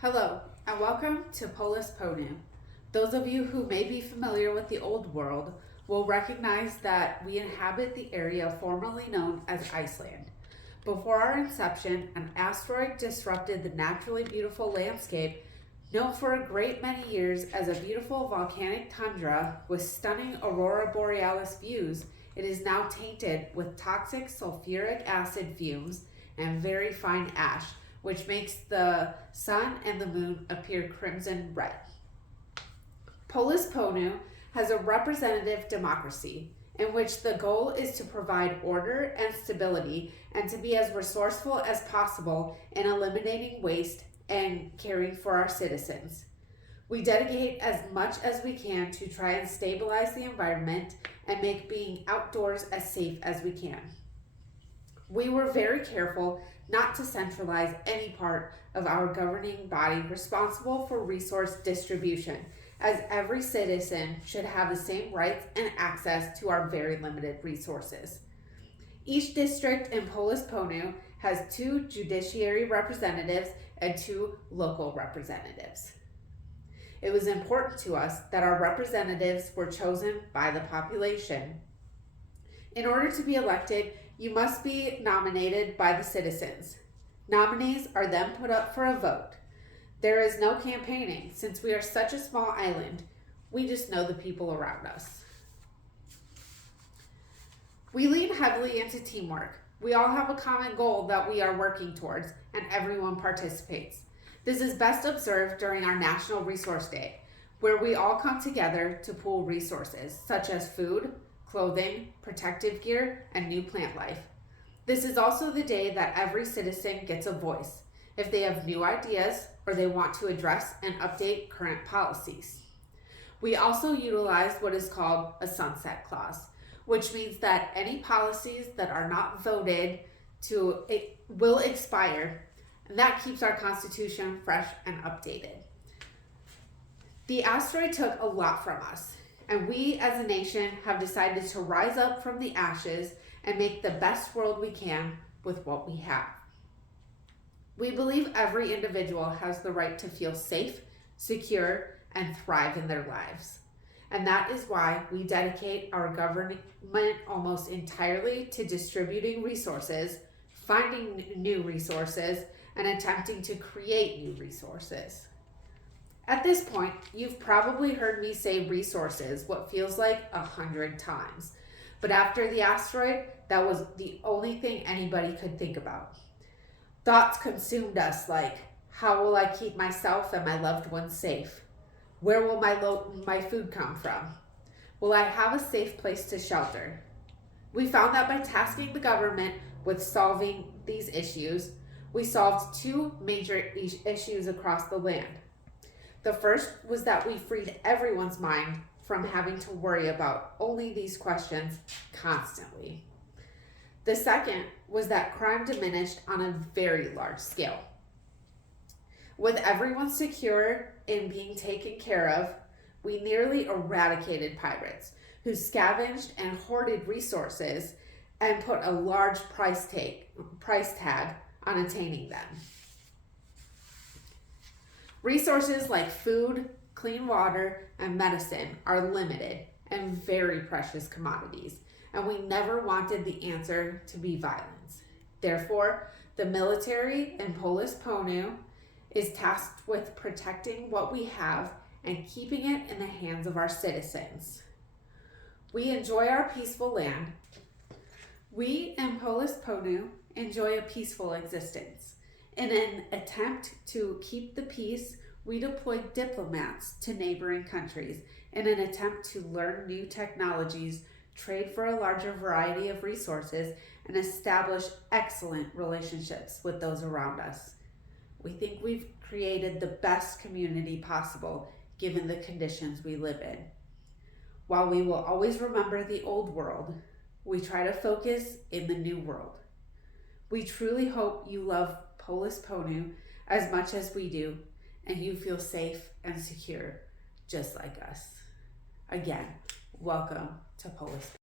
Hello, and welcome to Polus, Ponou. Those of you who may be familiar with the old world will recognize that we inhabit the area formerly known as Iceland. Before our inception, an asteroid disrupted the naturally beautiful landscape known for a great many years as a beautiful volcanic tundra with stunning aurora borealis views. It is now tainted with toxic sulfuric acid fumes and very fine ash, which makes the sun and the moon appear crimson red. Polus Ponou has a representative democracy in which the goal is to provide order and stability and to be as resourceful as possible in eliminating waste and caring for our citizens. We dedicate as much as we can to try and stabilize the environment and make being outdoors as safe as we can. We were very careful not to centralize any part of our governing body responsible for resource distribution, as every citizen should have the same rights and access to our very limited resources. Each district in Polus Ponou has 2 judiciary representatives and 2 local representatives. It was important to us that our representatives were chosen by the population. In order to be elected, you must be nominated by the citizens. Nominees are then put up for a vote. There is no campaigning since we are such a small island. We just know the people around us. We lean heavily into teamwork. We all have a common goal that we are working towards, and everyone participates. This is best observed during our National Resource Day, where we all come together to pool resources such as food, clothing, protective gear, and new plant life. This is also the day that every citizen gets a voice if they have new ideas or they want to address and update current policies. We also utilize what is called a sunset clause, which means that any policies that are not voted to will expire, and that keeps our Constitution fresh and updated. The asteroid took a lot from us, and we as a nation have decided to rise up from the ashes and make the best world we can with what we have. We believe every individual has the right to feel safe, secure, and thrive in their lives. And that is why we dedicate our government almost entirely to distributing resources, finding new resources, and attempting to create new resources. At this point, you've probably heard me say resources what feels like 100 times. But after the asteroid, that was the only thing anybody could think about. Thoughts consumed us like, how will I keep myself and my loved ones safe? Where will my food come from? Will I have a safe place to shelter? We found that by tasking the government with solving these issues, we solved 2 major issues across the land. The first was that we freed everyone's mind from having to worry about only these questions constantly. The second was that crime diminished on a very large scale. With everyone secure and being taken care of, we nearly eradicated pirates who scavenged and hoarded resources and put a large price tag on attaining them. Resources like food, clean water, and medicine are limited and very precious commodities, and we never wanted the answer to be violence. Therefore, the military in Polus Ponou is tasked with protecting what we have and keeping it in the hands of our citizens. We enjoy our peaceful land. We in Polus Ponou enjoy a peaceful existence. In an attempt to keep the peace, we deployed diplomats to neighboring countries in an attempt to learn new technologies, trade for a larger variety of resources, and establish excellent relationships with those around us. We think we've created the best community possible given the conditions we live in. While we will always remember the old world, we try to focus in the new world. We truly hope you love Polus Ponou as much as we do, and you feel safe and secure just like us. Again, welcome to Polus Ponou.